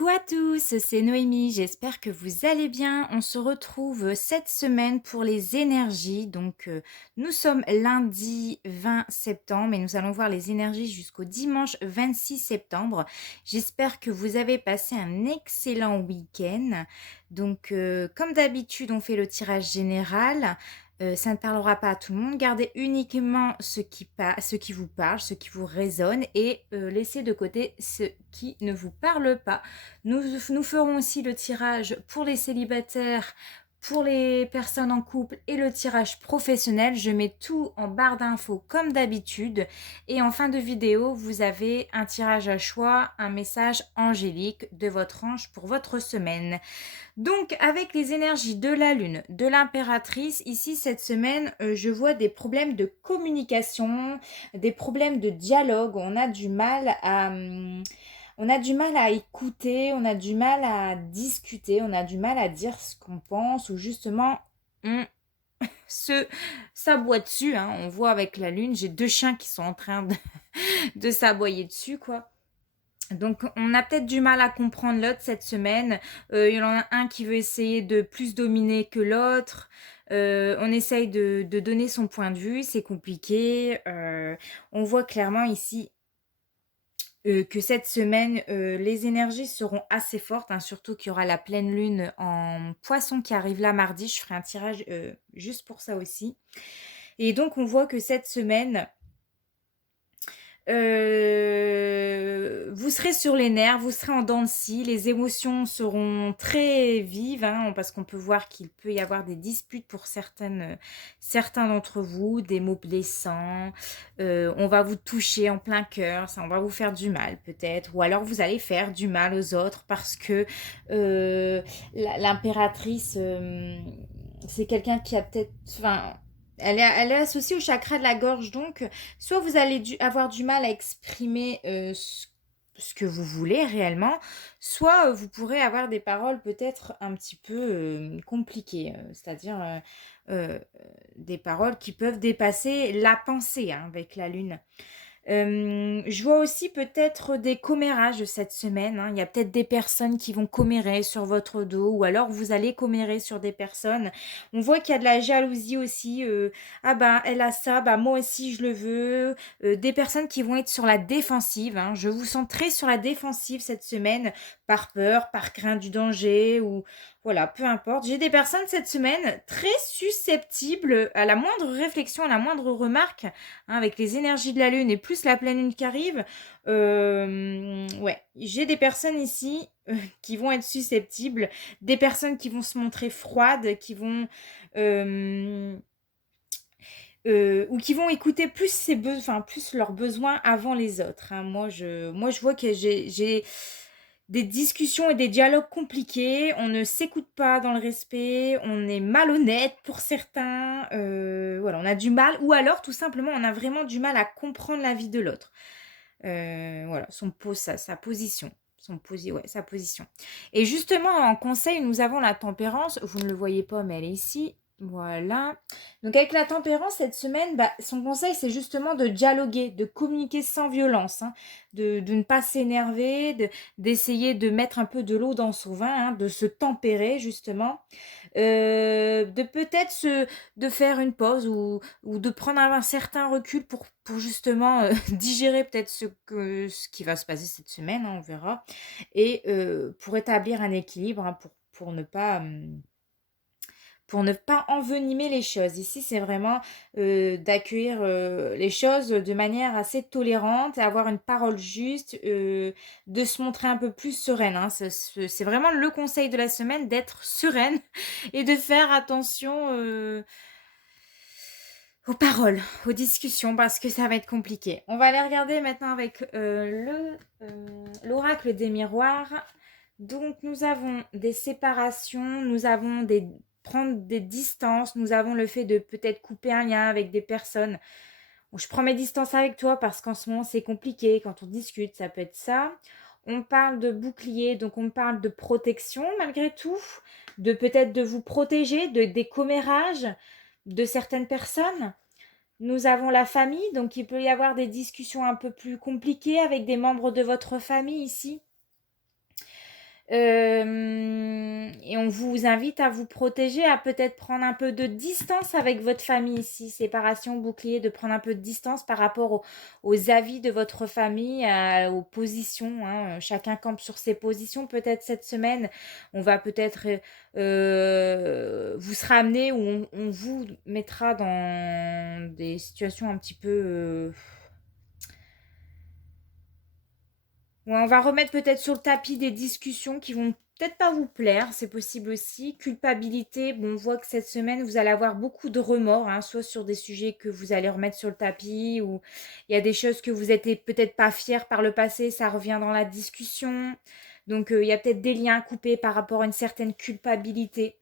Coucou à tous, c'est Noémie, j'espère que vous allez bien. On se retrouve cette semaine pour les énergies. Nous sommes lundi 20 septembre et nous allons voir les énergies jusqu'au dimanche 26 septembre. J'espère que vous avez passé un excellent week-end. Comme d'habitude, on fait le tirage général. Ça ne parlera pas à tout le monde. Gardez uniquement ce qui vous parle, ce qui vous résonne et laissez de côté ce qui ne vous parle pas. Nous ferons aussi le tirage pour les célibataires, pour les personnes en couple et le tirage professionnel. Je mets tout en barre d'infos comme d'habitude. Et en fin de vidéo, vous avez un tirage à choix, un message angélique de votre ange pour votre semaine. Donc, avec les énergies de la Lune, de l'impératrice, ici cette semaine, je vois des problèmes de communication, des problèmes de dialogue. On a du mal à écouter, on a du mal à discuter, on a du mal à dire ce qu'on pense ou justement on se s'aboie dessus. Hein. On voit avec la Lune, j'ai deux chiens qui sont en train de s'aboyer dessus, quoi. Donc, on a peut-être du mal à comprendre l'autre cette semaine. Il y en a un qui veut essayer de plus dominer que l'autre. On essaye de donner son point de vue, c'est compliqué. On voit clairement ici que cette semaine, les énergies seront assez fortes, hein, surtout qu'il y aura la pleine lune en poisson qui arrive là mardi. Je ferai un tirage juste pour ça aussi. Et donc, on voit que cette semaine, vous serez sur les nerfs, vous serez en dents de scie, les émotions seront très vives, hein, parce qu'on peut voir qu'il peut y avoir des disputes pour certains d'entre vous, des mots blessants, on va vous toucher en plein cœur, ça on va vous faire du mal peut-être, ou alors vous allez faire du mal aux autres parce que l'impératrice, c'est quelqu'un qui a peut-être... Enfin, elle est associée au chakra de la gorge, donc soit vous allez avoir du mal à exprimer ce que vous voulez réellement, soit vous pourrez avoir des paroles peut-être un petit peu compliquées, c'est-à-dire des paroles qui peuvent dépasser la pensée, hein, avec la lune. Je vois aussi peut-être des commérages cette semaine, hein. Il y a peut-être des personnes qui vont commérer sur votre dos ou alors vous allez commérer sur des personnes. On voit qu'il y a de la jalousie aussi. Ah ben, elle a ça, bah moi aussi je le veux. Des personnes qui vont être sur la défensive, hein. Je vous sens très sur la défensive cette semaine par peur, par crainte du danger ou voilà, peu importe. J'ai des personnes cette semaine très susceptibles à la moindre réflexion, à la moindre remarque, hein, avec les énergies de la lune et plus la pleine lune qui arrive. Ouais, j'ai des personnes ici qui vont être susceptibles, des personnes qui vont se montrer froides, qui vont... ou qui vont écouter plus plus leurs besoins avant les autres. Hein. Moi, je vois que j'ai des discussions et des dialogues compliqués. On ne s'écoute pas dans le respect. On est malhonnête pour certains. Voilà, on a du mal. Ou alors, tout simplement, on a vraiment du mal à comprendre la vie de l'autre. Voilà, sa position. Sa position. Et justement, en conseil, nous avons la tempérance. Vous ne le voyez pas, mais elle est ici. Voilà. Donc avec la tempérance, cette semaine, son conseil, c'est justement de dialoguer, de communiquer sans violence, hein, de ne pas s'énerver, d'essayer de mettre un peu de l'eau dans son vin, hein, de se tempérer, justement. De peut-être de faire une pause ou de prendre un certain recul pour justement digérer peut-être ce qui va se passer cette semaine, hein, on verra. Et pour établir un équilibre, hein, pour ne pas envenimer les choses. Ici, c'est vraiment d'accueillir les choses de manière assez tolérante, avoir une parole juste, de se montrer un peu plus sereine. Hein. C'est vraiment le conseil de la semaine, d'être sereine et de faire attention aux paroles, aux discussions, parce que ça va être compliqué. On va aller regarder maintenant avec l'oracle des miroirs. Donc, nous avons des séparations, nous avons prendre des distances, nous avons le fait de peut-être couper un lien avec des personnes. Bon, je prends mes distances avec toi parce qu'en ce moment, c'est compliqué. Quand on discute, ça peut être ça. On parle de bouclier, donc on parle de protection malgré tout, de peut-être de vous protéger des commérages de certaines personnes. Nous avons la famille, donc il peut y avoir des discussions un peu plus compliquées avec des membres de votre famille ici. Et on vous invite à vous protéger, à peut-être prendre un peu de distance avec votre famille ici. Séparation, bouclier, de prendre un peu de distance par rapport aux avis de votre famille, aux positions, hein. Chacun campe sur ses positions. Peut-être cette semaine, on va peut-être vous sera amené ou on vous mettra dans des situations un petit peu... ouais, on va remettre peut-être sur le tapis des discussions qui vont peut-être pas vous plaire, c'est possible aussi. Culpabilité, bon, on voit que cette semaine, vous allez avoir beaucoup de remords, hein, soit sur des sujets que vous allez remettre sur le tapis, ou il y a des choses que vous n'étiez peut-être pas fiers par le passé, ça revient dans la discussion. Donc, il y a peut-être des liens à couper par rapport à une certaine culpabilité.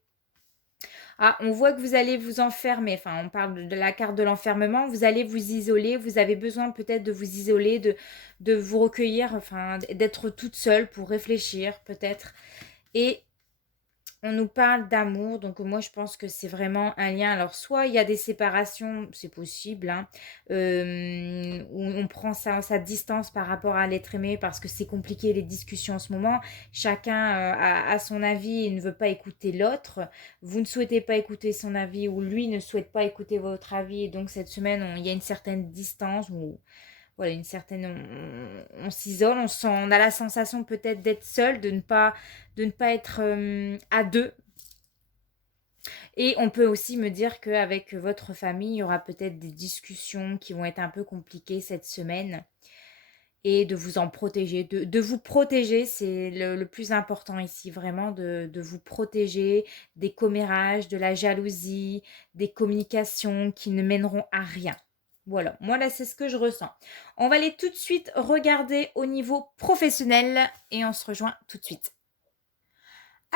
Ah, on voit que vous allez vous enfermer, enfin, on parle de la carte de l'enfermement, vous allez vous isoler, vous avez besoin peut-être de vous isoler, de vous recueillir, enfin, d'être toute seule pour réfléchir peut-être. Et on nous parle d'amour, donc moi je pense que c'est vraiment un lien. Alors soit il y a des séparations, c'est possible, hein, où on prend sa distance par rapport à l'être aimé parce que c'est compliqué les discussions en ce moment. Chacun a son avis et ne veut pas écouter l'autre. Vous ne souhaitez pas écouter son avis ou lui ne souhaite pas écouter votre avis. Et donc cette semaine, il y a une certaine distance ou voilà, une certaine, on s'isole, on a la sensation peut-être d'être seul, de ne pas être à deux. Et on peut aussi me dire qu'avec votre famille, il y aura peut-être des discussions qui vont être un peu compliquées cette semaine. Et de vous en protéger, de vous protéger, c'est le plus important ici, vraiment de vous protéger des commérages, de la jalousie, des communications qui ne mèneront à rien. Voilà, moi là c'est ce que je ressens. On va aller tout de suite regarder au niveau professionnel et on se rejoint tout de suite.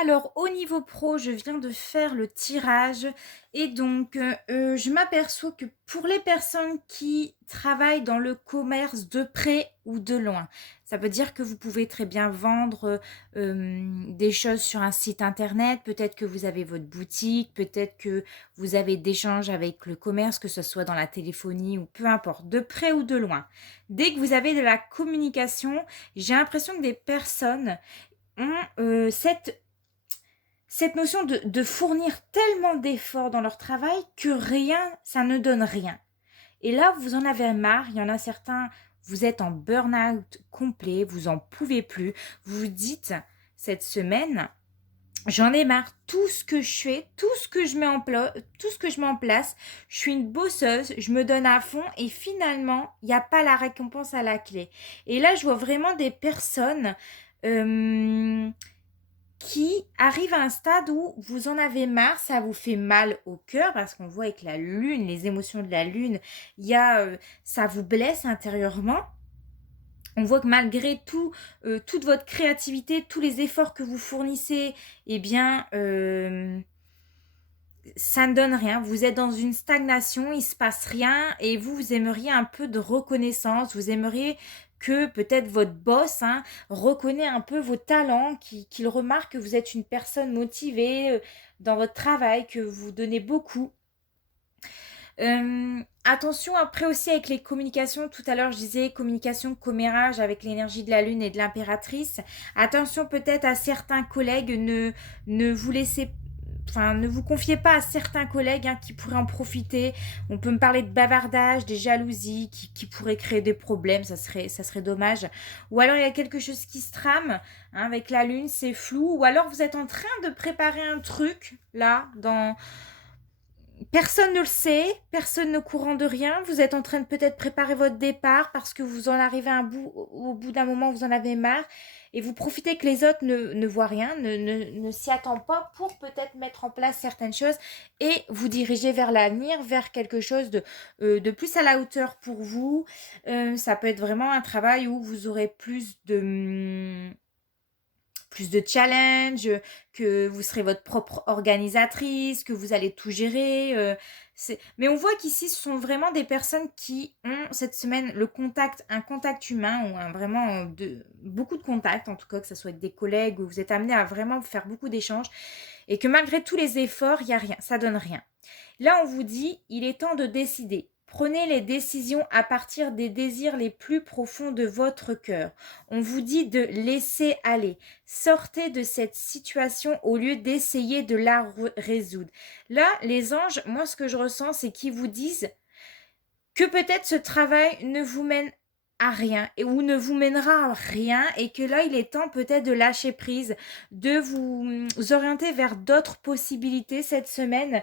Alors, au niveau pro, je viens de faire le tirage et donc je m'aperçois que pour les personnes qui travaillent dans le commerce de près ou de loin, ça veut dire que vous pouvez très bien vendre des choses sur un site internet, peut-être que vous avez votre boutique, peut-être que vous avez d'échanges avec le commerce, que ce soit dans la téléphonie ou peu importe, de près ou de loin. Dès que vous avez de la communication, j'ai l'impression que des personnes ont cette notion de fournir tellement d'efforts dans leur travail que rien, ça ne donne rien. Et là, vous en avez marre, il y en a certains, vous êtes en burn-out complet, vous en pouvez plus, vous vous dites, cette semaine, j'en ai marre, tout ce que je fais, tout ce que je mets en place, je suis une bosseuse, je me donne à fond et finalement, il n'y a pas la récompense à la clé. Et là, je vois vraiment des personnes qui arrive à un stade où vous en avez marre, ça vous fait mal au cœur parce qu'on voit avec la lune, les émotions de la lune, il y a, ça vous blesse intérieurement. On voit que malgré tout, toute votre créativité, tous les efforts que vous fournissez, eh bien, ça ne donne rien. Vous êtes dans une stagnation, il ne se passe rien et vous aimeriez un peu de reconnaissance. Vous aimeriez que peut-être votre boss reconnaît un peu vos talents, qu'il remarque que vous êtes une personne motivée dans votre travail, que vous donnez beaucoup. Attention après aussi avec les communications, tout à l'heure je disais communication, commérage avec l'énergie de la lune et de l'impératrice. Attention peut-être à certains collègues, ne vous laissez Enfin, ne vous confiez pas à certains collègues qui pourraient en profiter. On peut me parler de bavardage, des jalousies qui pourraient créer des problèmes. Ça serait dommage. Ou alors, il y a quelque chose qui se trame avec la lune, c'est flou. Ou alors, vous êtes en train de préparer un truc, là, Personne ne le sait, personne ne courant de rien. Vous êtes en train de peut-être préparer votre départ parce que vous en arrivez au bout d'un moment, vous en avez marre. Et vous profitez que les autres ne voient rien, ne s'y attendent pas pour peut-être mettre en place certaines choses et vous diriger vers l'avenir, vers quelque chose de plus à la hauteur pour vous. Ça peut être vraiment un travail où vous aurez plus de challenge, que vous serez votre propre organisatrice, que vous allez tout gérer. Mais on voit qu'ici, ce sont vraiment des personnes qui ont cette semaine un contact humain ou vraiment beaucoup de contacts, en tout cas, que ce soit avec des collègues où vous êtes amené à vraiment faire beaucoup d'échanges et que malgré tous les efforts, il n'y a rien, ça donne rien. Là, on vous dit, il est temps de décider. Prenez les décisions à partir des désirs les plus profonds de votre cœur. On vous dit de laisser aller. Sortez de cette situation au lieu d'essayer de la résoudre. Là, les anges, moi, ce que je ressens, c'est qu'ils vous disent que peut-être ce travail ne vous mène à rien et ou ne vous mènera à rien et que là il est temps peut-être de lâcher prise, de vous orienter vers d'autres possibilités cette semaine,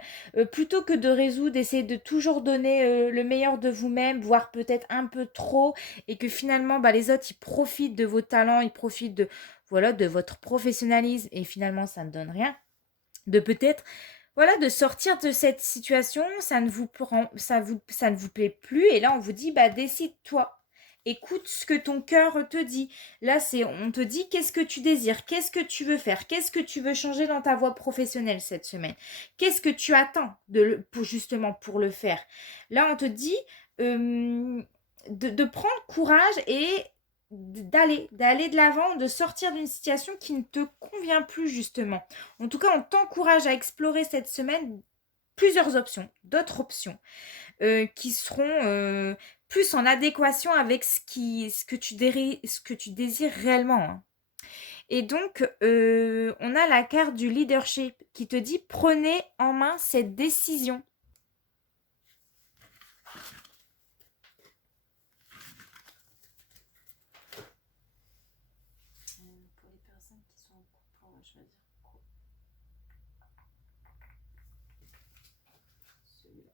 plutôt que de résoudre, essayer de toujours donner le meilleur de vous-même, voire peut-être un peu trop, et que finalement les autres ils profitent de vos talents, ils profitent de voilà de votre professionnalisme et finalement ça ne donne rien. De peut-être voilà, de sortir de cette situation, ça ne vous prend, ça ne vous plaît plus, et là on vous dit, décide-toi. Écoute ce que ton cœur te dit. Là, on te dit qu'est-ce que tu désires, qu'est-ce que tu veux faire, qu'est-ce que tu veux changer dans ta voie professionnelle cette semaine, qu'est-ce que tu attends justement pour le faire. Là, on te dit de prendre courage et d'aller de l'avant, de sortir d'une situation qui ne te convient plus justement. En tout cas, on t'encourage à explorer cette semaine plusieurs options, d'autres options qui seront plus en adéquation avec ce que tu désires réellement, hein. Et donc, on a la carte du leadership qui te dit prenez en main cette décision. Pour les personnes qui sont en couple, on va choisir quoi? Celui-là.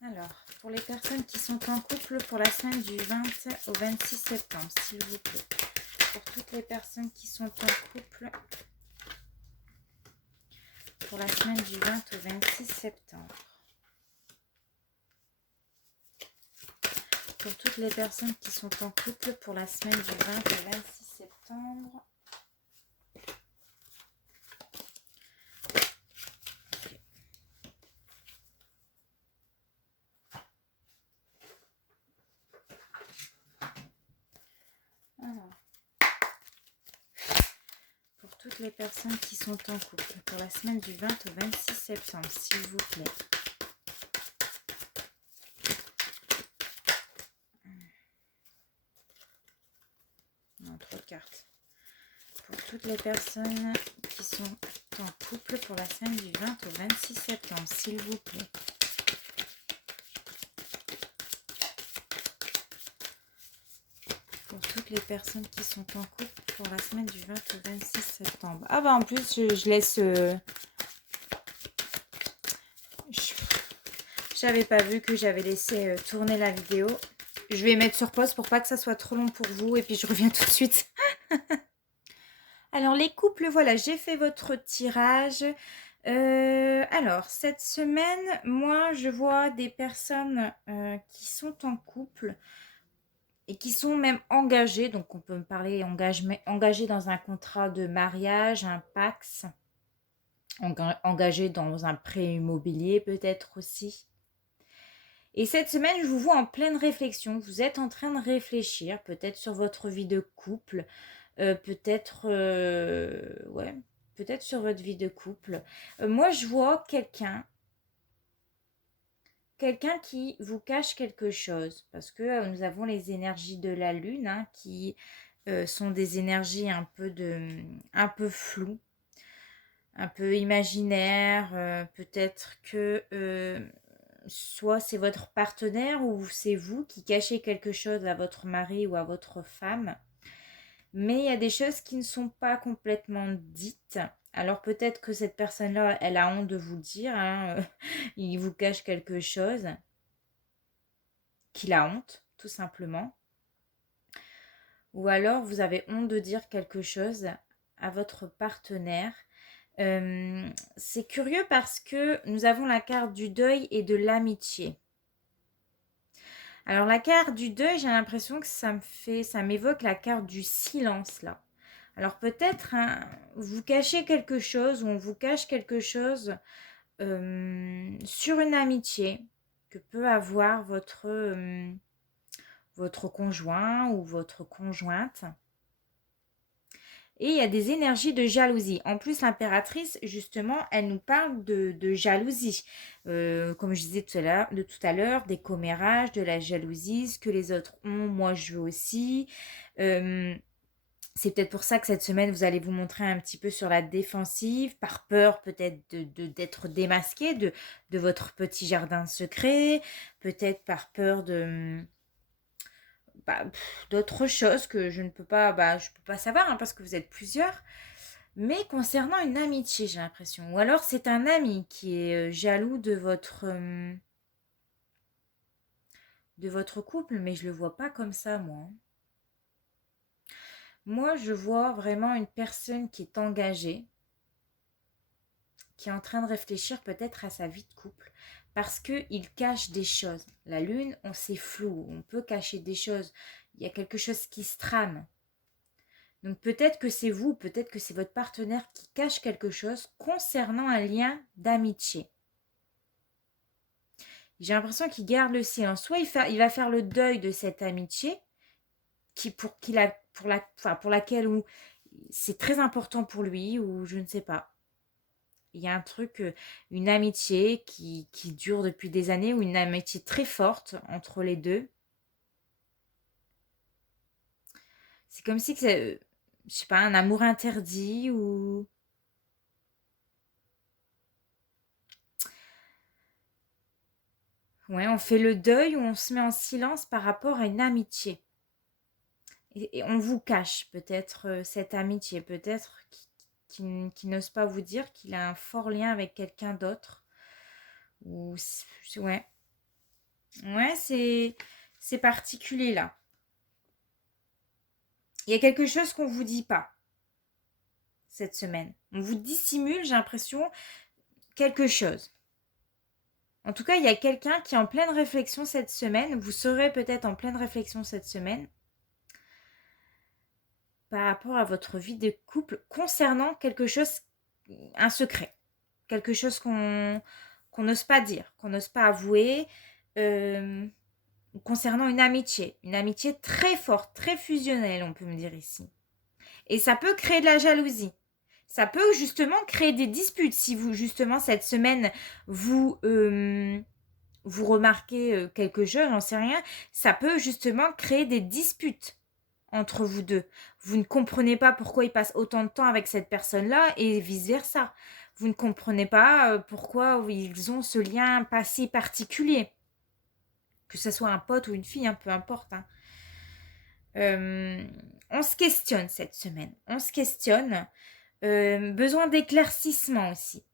Alors, pour les personnes qui sont en couple pour la semaine du 20 au 26 septembre, s'il vous plaît. Pour toutes les personnes qui sont en couple pour la semaine du 20 au 26 septembre. Pour toutes les personnes qui sont en couple pour la semaine du 20 au 26 septembre. Alors, pour toutes les personnes qui sont en couple pour la semaine du 20 au 26 septembre, s'il vous plaît. Non, 3 cartes. Pour toutes les personnes qui sont en couple pour la semaine du 20 au 26 septembre, s'il vous plaît. Pour toutes les personnes qui sont en couple pour la semaine du 20 au 26 septembre. Ah en plus, je laisse... J'avais pas vu que j'avais laissé tourner la vidéo. Je vais mettre sur pause pour pas que ça soit trop long pour vous et puis je reviens tout de suite. Alors les couples, voilà, j'ai fait votre tirage. Alors cette semaine, moi je vois des personnes qui sont en couple et qui sont même engagées. Donc on peut me parler engagées dans un contrat de mariage, un Pacs, engagées dans un prêt immobilier peut-être aussi. Et cette semaine, je vous vois en pleine réflexion. Vous êtes en train de réfléchir, peut-être sur votre vie de couple, peut-être sur votre vie de couple. Moi, je vois quelqu'un qui vous cache quelque chose, parce que nous avons les énergies de la lune, hein, qui sont des énergies un peu floues, un peu imaginaires. Peut-être que soit c'est votre partenaire ou c'est vous qui cachez quelque chose à votre mari ou à votre femme. Mais il y a des choses qui ne sont pas complètement dites. Alors peut-être que cette personne-là, elle a honte de vous le dire, hein, il vous cache quelque chose, qu'il a honte, tout simplement. Ou alors vous avez honte de dire quelque chose à votre partenaire. C'est curieux parce que nous avons la carte du deuil et de l'amitié. Alors la carte du deuil, j'ai l'impression que ça m'évoque la carte du silence là. Alors peut-être vous cachez quelque chose ou on vous cache quelque chose sur une amitié que peut avoir votre conjoint ou votre conjointe. Et il y a des énergies de jalousie. En plus, l'impératrice, justement, elle nous parle de jalousie. Comme je disais tout à l'heure, des commérages, de la jalousie, ce que les autres ont, moi je veux aussi. Euh, c'est peut-être pour ça que cette semaine, vous allez vous montrer un petit peu sur la défensive, par peur peut-être d'être démasqué de votre petit jardin secret, peut-être par peur d'autres choses que je ne peux pas, je peux pas savoir, hein, parce que vous êtes plusieurs. Mais concernant une amitié, j'ai l'impression. Ou alors c'est un ami qui est jaloux de votre couple, mais je le vois pas comme ça, moi, hein. Moi, je vois vraiment une personne qui est engagée, qui est en train de réfléchir peut-être à sa vie de couple, parce qu'il cache des choses. La lune, on sait flou, on peut cacher des choses. Il y a quelque chose qui se trame. Donc peut-être que c'est vous, peut-être que c'est votre partenaire qui cache quelque chose concernant un lien d'amitié. J'ai l'impression qu'il garde le silence. Soit il va faire le deuil de cette amitié pour laquelle ou c'est très important pour lui, ou je ne sais pas. Il y a un truc, une amitié qui dure depuis des années, ou une amitié très forte entre les deux. C'est comme si c'est, je sais pas, un amour interdit ou... Ouais, on fait le deuil ou on se met en silence par rapport à une amitié. Et on vous cache peut-être cette amitié, peut-être qui n'ose pas vous dire qu'il a un fort lien avec quelqu'un d'autre. Ou ouais, ouais, c'est particulier là. Il y a quelque chose qu'on vous dit pas cette semaine. On vous dissimule, j'ai l'impression, quelque chose. En tout cas, il y a quelqu'un qui est en pleine réflexion cette semaine. Vous serez peut-être en pleine réflexion cette semaine par rapport à votre vie de couple concernant quelque chose, un secret, quelque chose qu'on n'ose pas dire, qu'on n'ose pas avouer, euh, concernant une amitié très forte, très fusionnelle, on peut me dire ici. Et ça peut créer de la jalousie. Ça peut justement créer des disputes si vous, justement, cette semaine, vous remarquez quelque chose, j'en sais rien. Ça peut justement créer des disputes entre vous deux. Vous ne comprenez pas pourquoi il passe autant de temps avec cette personne-là et vice-versa. Vous ne comprenez pas pourquoi ils ont ce lien passé particulier. Que ce soit un pote ou une fille, hein, peu importe, hein. Euh, on se questionne cette semaine. On se questionne. Besoin d'éclaircissement aussi.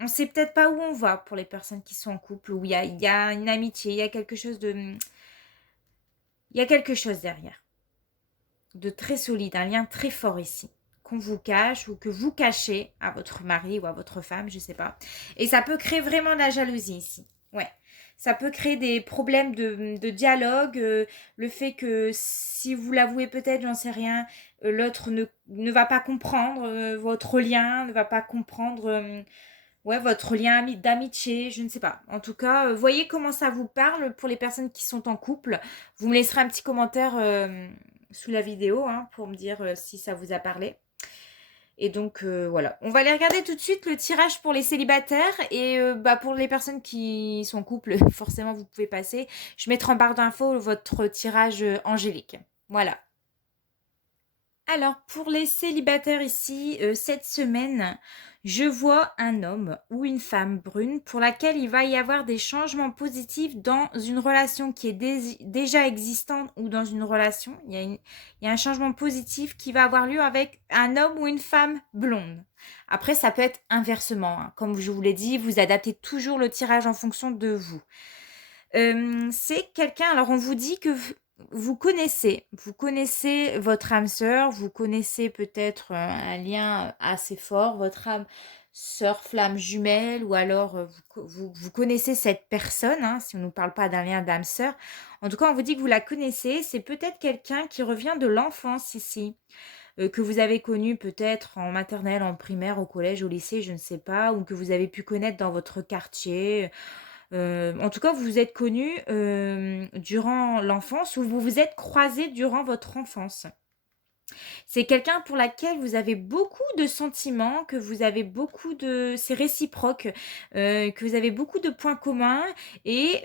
On ne sait peut-être pas où on va pour les personnes qui sont en couple, où il y a une amitié, il y a quelque chose il y a quelque chose derrière. De très solide, un lien très fort ici. Qu'on vous cache ou que vous cachez à votre mari ou à votre femme, je ne sais pas. Et ça peut créer vraiment de la jalousie ici. Ouais. Ça peut créer des problèmes de dialogue. Le fait que si vous l'avouez peut-être, j'en sais rien, l'autre ne va pas comprendre votre lien, ne va pas comprendre ouais, votre lien d'amitié, je ne sais pas. En tout cas, voyez comment ça vous parle pour les personnes qui sont en couple. Vous me laisserez un petit commentaire sous la vidéo, hein, pour me dire si ça vous a parlé. Et donc voilà, on va aller regarder tout de suite le tirage pour les célibataires et pour les personnes qui sont en couple, forcément vous pouvez passer. Je mettrai en barre d'infos votre tirage angélique. Voilà. Alors, pour les célibataires ici, cette semaine, je vois un homme ou une femme brune pour laquelle il va y avoir des changements positifs dans une relation qui est déjà existante ou dans une relation. Il y a un changement positif qui va avoir lieu avec un homme ou une femme blonde. Après, ça peut être inversement, hein. Comme je vous l'ai dit, vous adaptez toujours le tirage en fonction de vous. C'est quelqu'un, alors on vous dit que vous connaissez votre âme sœur, vous connaissez peut-être un lien assez fort, votre âme sœur flamme jumelle, ou alors vous connaissez cette personne, hein, si on ne nous parle pas d'un lien d'âme sœur. En tout cas, on vous dit que vous la connaissez, c'est peut-être quelqu'un qui revient de l'enfance ici, que vous avez connu peut-être en maternelle, en primaire, au collège, au lycée, je ne sais pas, ou que vous avez pu connaître dans votre quartier. En tout cas, vous vous êtes connus durant l'enfance ou vous vous êtes croisés durant votre enfance. C'est quelqu'un pour laquelle vous avez beaucoup de sentiments, que vous avez beaucoup de... C'est réciproque, que vous avez beaucoup de points communs. Et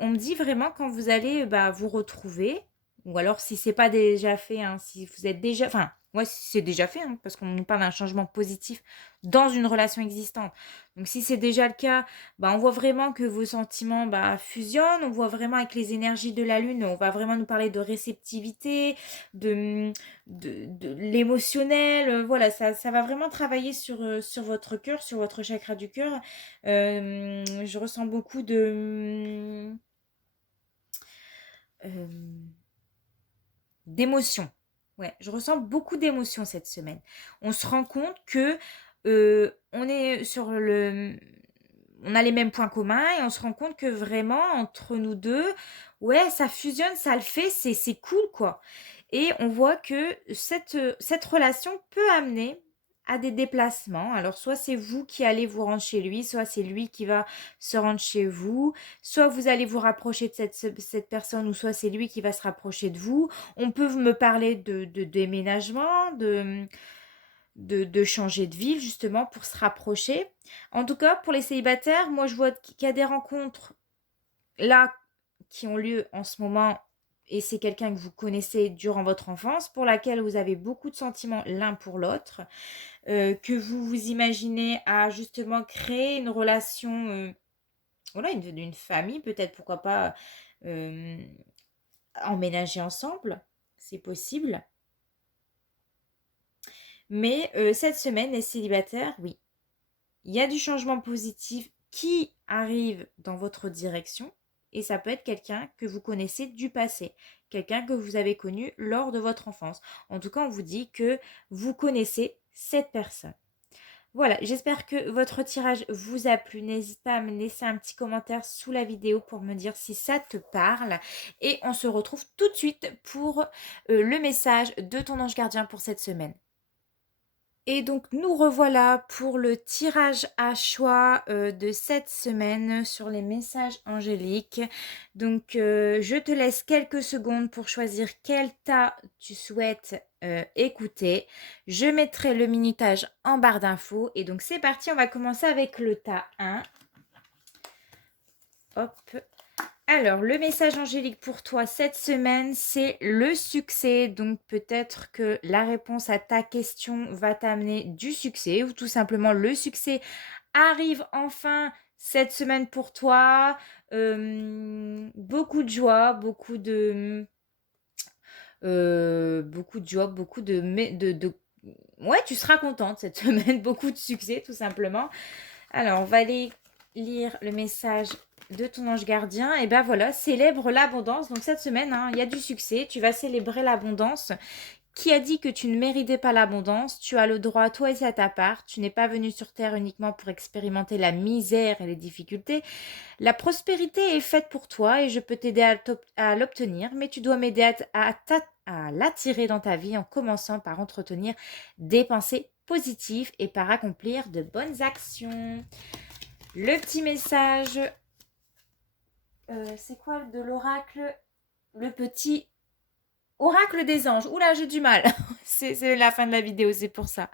on me dit vraiment quand vous allez vous retrouver, ou alors si c'est pas déjà fait, hein, si vous êtes déjà... Enfin, moi, si c'est déjà fait, hein, parce qu'on nous parle d'un changement positif dans une relation existante. Donc si c'est déjà le cas, on voit vraiment que vos sentiments fusionnent, on voit vraiment avec les énergies de la lune, on va vraiment nous parler de réceptivité, de l'émotionnel, voilà, ça va vraiment travailler sur votre cœur, sur votre chakra du cœur. Je ressens beaucoup euh, d'émotions. Ouais, je ressens beaucoup d'émotions cette semaine. On se rend compte que on est sur on a les mêmes points communs et on se rend compte que vraiment entre nous deux, ouais, ça fusionne, ça le fait, c'est cool quoi. Et on voit que cette relation peut amener à des déplacements. Alors soit c'est vous qui allez vous rendre chez lui, soit c'est lui qui va se rendre chez vous, soit vous allez vous rapprocher de cette personne, ou soit c'est lui qui va se rapprocher de vous. On peut me parler de déménagement, de changer de ville justement pour se rapprocher. En tout cas, pour les célibataires, moi je vois qu'il y a des rencontres là qui ont lieu en ce moment, et c'est quelqu'un que vous connaissez durant votre enfance, pour laquelle vous avez beaucoup de sentiments l'un pour l'autre, que vous vous imaginez à justement créer une relation, voilà, une famille, peut-être, pourquoi pas euh, emménager ensemble, c'est possible. Mais cette semaine, les célibataires, oui, il y a du changement positif qui arrive dans votre direction, et ça peut être quelqu'un que vous connaissez du passé, quelqu'un que vous avez connu lors de votre enfance. En tout cas, on vous dit que vous connaissez cette personne. Voilà, j'espère que votre tirage vous a plu. N'hésite pas à me laisser un petit commentaire sous la vidéo pour me dire si ça te parle. Et on se retrouve tout de suite pour le message de ton ange gardien pour cette semaine. Et donc nous revoilà pour le tirage à choix de cette semaine sur les messages angéliques. Donc je te laisse quelques secondes pour choisir quel tas tu souhaites écouter. Je mettrai le minutage en barre d'infos. Et donc c'est parti, on va commencer avec le tas 1. Hop. Alors, le message angélique pour toi cette semaine, c'est le succès. Donc, peut-être que la réponse à ta question va t'amener du succès, ou tout simplement le succès arrive enfin cette semaine pour toi. Beaucoup de joie, beaucoup de joie, Ouais, tu seras contente cette semaine. Beaucoup de succès, tout simplement. Alors, on va aller lire le message de ton ange gardien. Et ben voilà, célèbre l'abondance. Donc cette semaine, il y a du succès. Tu vas célébrer l'abondance. Qui a dit que tu ne méritais pas l'abondance? Tu as le droit, toi et c'est à ta part. Tu n'es pas venu sur Terre uniquement pour expérimenter la misère et les difficultés. La prospérité est faite pour toi et je peux t'aider à l'obtenir, mais tu dois m'aider à l'attirer dans ta vie en commençant par entretenir des pensées positives et par accomplir de bonnes actions. Le petit message, c'est quoi de l'oracle? Le petit oracle des anges. Oula, j'ai du mal. C'est la fin de la vidéo, c'est pour ça.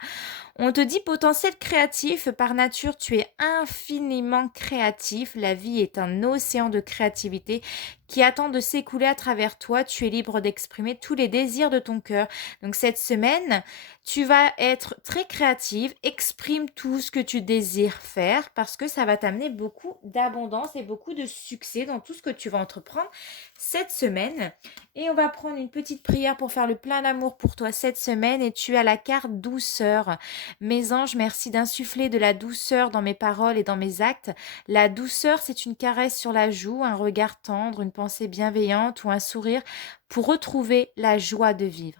On te dit potentiel créatif, par nature tu es infiniment créatif, la vie est un océan de créativité qui attend de s'écouler à travers toi, tu es libre d'exprimer tous les désirs de ton cœur. Donc cette semaine, tu vas être très créative, exprime tout ce que tu désires faire parce que ça va t'amener beaucoup d'abondance et beaucoup de succès dans tout ce que tu vas entreprendre cette semaine. Et on va prendre une petite prière pour faire le plein d'amour pour toi cette semaine et tu as la carte douceur. Mes anges, merci d'insuffler de la douceur dans mes paroles et dans mes actes. La douceur, c'est une caresse sur la joue, un regard tendre, une pensée bienveillante ou un sourire pour retrouver la joie de vivre.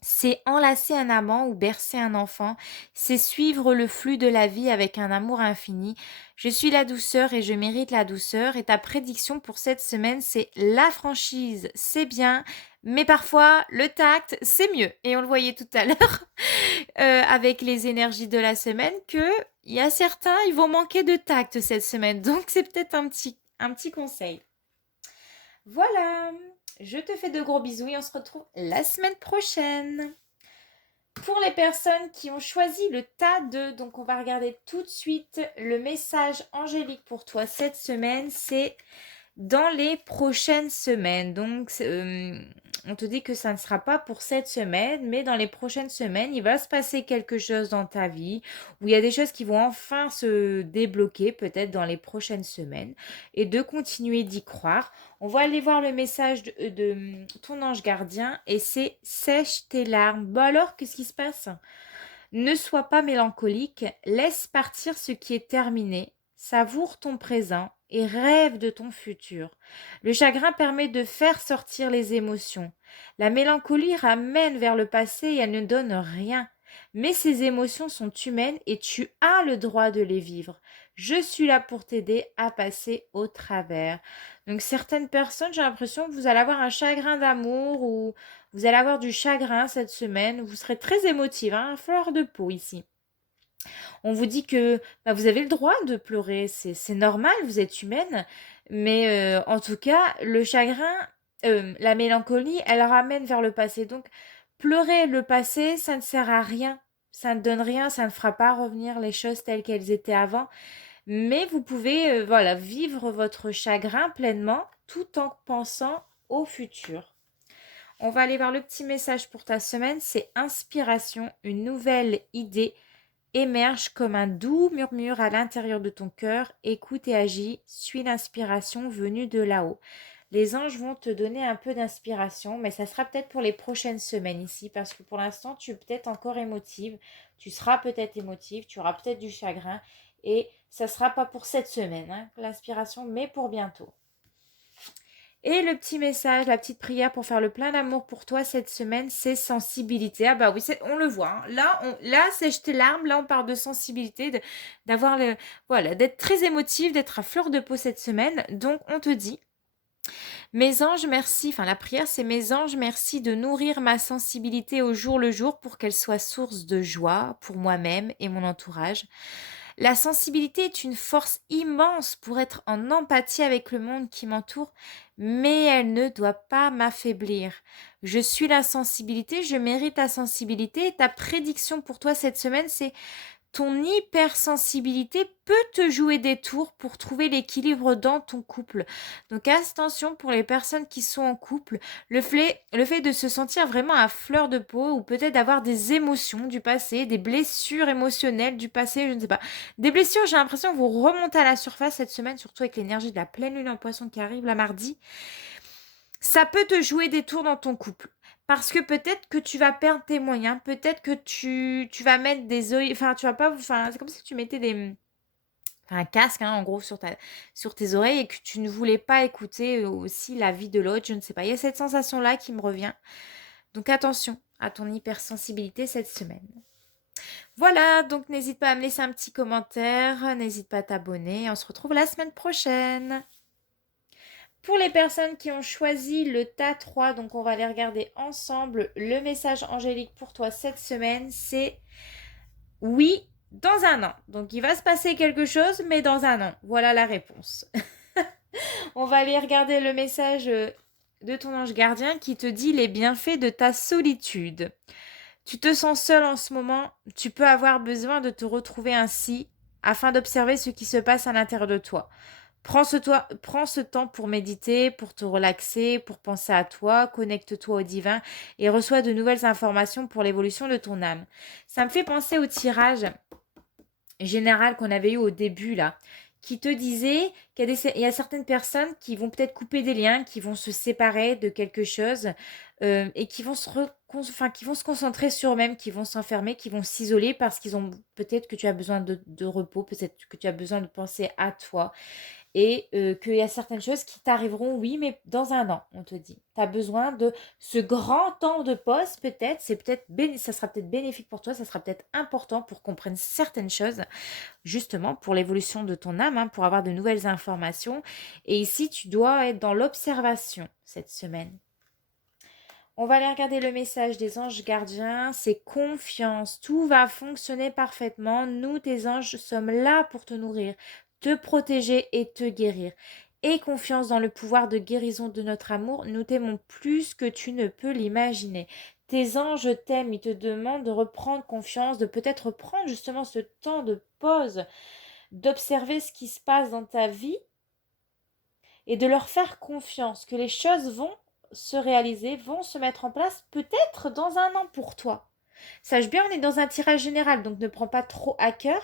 C'est enlacer un amant ou bercer un enfant, c'est suivre le flux de la vie avec un amour infini. Je suis la douceur et je mérite la douceur. Et ta prédiction pour cette semaine, c'est la franchise, c'est bien, mais parfois le tact, c'est mieux. Et on le voyait tout à l'heure avec les énergies de la semaine que il y a certains, ils vont manquer de tact cette semaine. Donc c'est peut-être un petit conseil. Voilà, je te fais de gros bisous et on se retrouve la semaine prochaine. Pour les personnes qui ont choisi le tas de, donc on va regarder tout de suite le message angélique pour toi cette semaine, c'est dans les prochaines semaines. Donc, on te dit que ça ne sera pas pour cette semaine, mais dans les prochaines semaines, il va se passer quelque chose dans ta vie, où il y a des choses qui vont enfin se débloquer, peut-être dans les prochaines semaines, et de continuer d'y croire. On va aller voir le message de ton ange gardien, et c'est sèche tes larmes. Bon alors, qu'est-ce qui se passe? Ne sois pas mélancolique, laisse partir ce qui est terminé, savoure ton présent et rêve de ton futur. Le chagrin permet de faire sortir les émotions. La mélancolie ramène vers le passé et elle ne donne rien. Mais ces émotions sont humaines et tu as le droit de les vivre. Je suis là pour t'aider à passer au travers. Donc certaines personnes, j'ai l'impression que vous allez avoir un chagrin d'amour ou vous allez avoir du chagrin cette semaine. Vous serez très émotive, hein, fleur de peau ici. On vous dit que vous avez le droit de pleurer, c'est normal, vous êtes humaine. Mais en tout cas, le chagrin, la mélancolie, elle ramène vers le passé. Donc, pleurer le passé, ça ne sert à rien. Ça ne donne rien, ça ne fera pas revenir les choses telles qu'elles étaient avant. Mais vous pouvez voilà, vivre votre chagrin pleinement tout en pensant au futur. On va aller voir le petit message pour ta semaine, c'est inspiration, une nouvelle idée émerge comme un doux murmure à l'intérieur de ton cœur, écoute et agis, suis l'inspiration venue de là-haut. Les anges vont te donner un peu d'inspiration, mais ça sera peut-être pour les prochaines semaines ici, parce que pour l'instant, tu es peut-être encore émotive, tu seras peut-être émotive, tu auras peut-être du chagrin, et ça ne sera pas pour cette semaine, hein, l'inspiration, mais pour bientôt. Et le petit message, la petite prière pour faire le plein d'amour pour toi cette semaine, c'est sensibilité. Ah bah oui, on le voit, hein. Là, sèche tes larmes. Là, on parle de sensibilité, d'avoir voilà, d'être très émotive, d'être à fleur de peau cette semaine. Donc, on te dit, mes anges, merci. Enfin, la prière, c'est mes anges, merci de nourrir ma sensibilité au jour le jour pour qu'elle soit source de joie pour moi-même et mon entourage. La sensibilité est une force immense pour être en empathie avec le monde qui m'entoure, mais elle ne doit pas m'affaiblir. Je suis la sensibilité, je mérite la sensibilité. Et ta prédiction pour toi cette semaine, c'est ton hypersensibilité peut te jouer des tours pour trouver l'équilibre dans ton couple. Donc attention pour les personnes qui sont en couple, le fait de se sentir vraiment à fleur de peau ou peut-être d'avoir des émotions du passé, des blessures émotionnelles du passé, je ne sais pas. Des blessures, j'ai l'impression que vous remontez à la surface cette semaine, surtout avec l'énergie de la pleine lune en poisson qui arrive la mardi. Ça peut te jouer des tours dans ton couple. Parce que peut-être que tu vas perdre tes moyens, peut-être que tu vas mettre des oeils, enfin tu vas pas, enfin c'est comme si tu mettais un casque hein, en gros sur tes oreilles et que tu ne voulais pas écouter aussi la vie de l'autre, je ne sais pas. Il y a cette sensation-là qui me revient. Donc attention à ton hypersensibilité cette semaine. Voilà, donc n'hésite pas à me laisser un petit commentaire, n'hésite pas à t'abonner. On se retrouve la semaine prochaine. Pour les personnes qui ont choisi le tas 3, donc on va les regarder ensemble. Le message angélique pour toi cette semaine, c'est oui, dans un an. Donc il va se passer quelque chose, mais dans un an. Voilà la réponse. On va aller regarder le message de ton ange gardien qui te dit les bienfaits de ta solitude. Tu te sens seul en ce moment, tu peux avoir besoin de te retrouver ainsi afin d'observer ce qui se passe à l'intérieur de toi. Prends ce temps pour méditer, pour te relaxer, pour penser à toi, connecte-toi au divin et reçois de nouvelles informations pour l'évolution de ton âme. Ça me fait penser au tirage général qu'on avait eu au début là, qui te disait il y a certaines personnes qui vont peut-être couper des liens, qui vont se séparer de quelque chose et qui vont qui vont se concentrer sur eux-mêmes, qui vont s'enfermer, qui vont s'isoler parce qu'ils ont peut-être que tu as besoin de repos, peut-être que tu as besoin de penser à toi et qu'il y a certaines choses qui t'arriveront, oui, mais dans un an, on te dit. Tu as besoin de ce grand temps de pause, peut-être, ça sera peut-être bénéfique pour toi, ça sera peut-être important pour comprendre certaines choses, justement pour l'évolution de ton âme, hein, pour avoir de nouvelles informations. Et ici, tu dois être dans l'observation cette semaine. On va aller regarder le message des anges gardiens. C'est confiance. Tout va fonctionner parfaitement. Nous, tes anges, sommes là pour te nourrir, te protéger et te guérir. Aie confiance dans le pouvoir de guérison de notre amour. Nous t'aimons plus que tu ne peux l'imaginer. Tes anges t'aiment, ils te demandent de reprendre confiance, de peut-être prendre justement ce temps de pause, d'observer ce qui se passe dans ta vie et de leur faire confiance, que les choses vont se réaliser, vont se mettre en place peut-être dans un an pour toi. Sache bien, on est dans un tirage général, donc ne prends pas trop à cœur.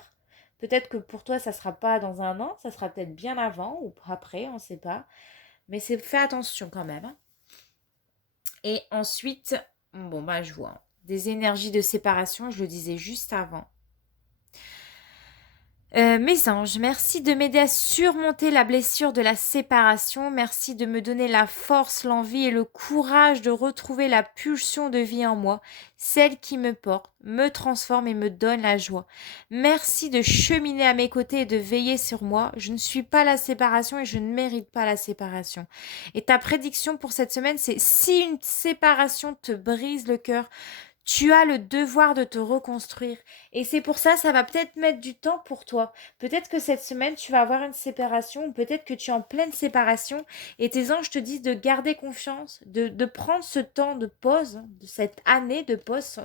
Peut-être que pour toi, ça ne sera pas dans un an, ça sera peut-être bien avant ou après, on ne sait pas. Mais fais attention quand même, hein. Et ensuite, bon, bah, je vois des énergies de séparation, je le disais juste avant. Mes anges, merci de m'aider à surmonter la blessure de la séparation. Merci de me donner la force, l'envie et le courage de retrouver la pulsion de vie en moi, celle qui me porte, me transforme et me donne la joie. Merci de cheminer à mes côtés et de veiller sur moi. Je ne suis pas la séparation et je ne mérite pas la séparation. Et ta prédiction pour cette semaine, c'est si une séparation te brise le cœur, tu as le devoir de te reconstruire. Et c'est pour ça, ça va peut-être mettre du temps pour toi. Peut-être que cette semaine, tu vas avoir une séparation, ou peut-être que tu es en pleine séparation, et tes anges te disent de garder confiance, de prendre ce temps de pause, de cette année de pause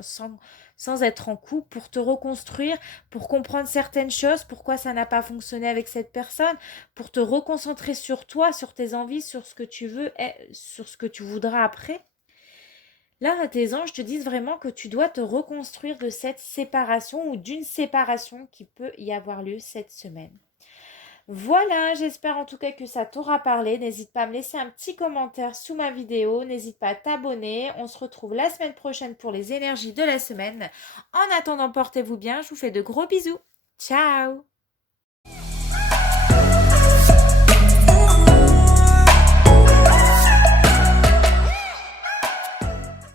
sans être en couple, pour te reconstruire, pour comprendre certaines choses, pourquoi ça n'a pas fonctionné avec cette personne, pour te reconcentrer sur toi, sur tes envies, sur ce que tu veux, et sur ce que tu voudras après. Là, tes anges te disent vraiment que tu dois te reconstruire de cette séparation ou d'une séparation qui peut y avoir lieu cette semaine. Voilà, j'espère en tout cas que ça t'aura parlé. N'hésite pas à me laisser un petit commentaire sous ma vidéo. N'hésite pas à t'abonner. On se retrouve la semaine prochaine pour les énergies de la semaine. En attendant, portez-vous bien. Je vous fais de gros bisous. Ciao!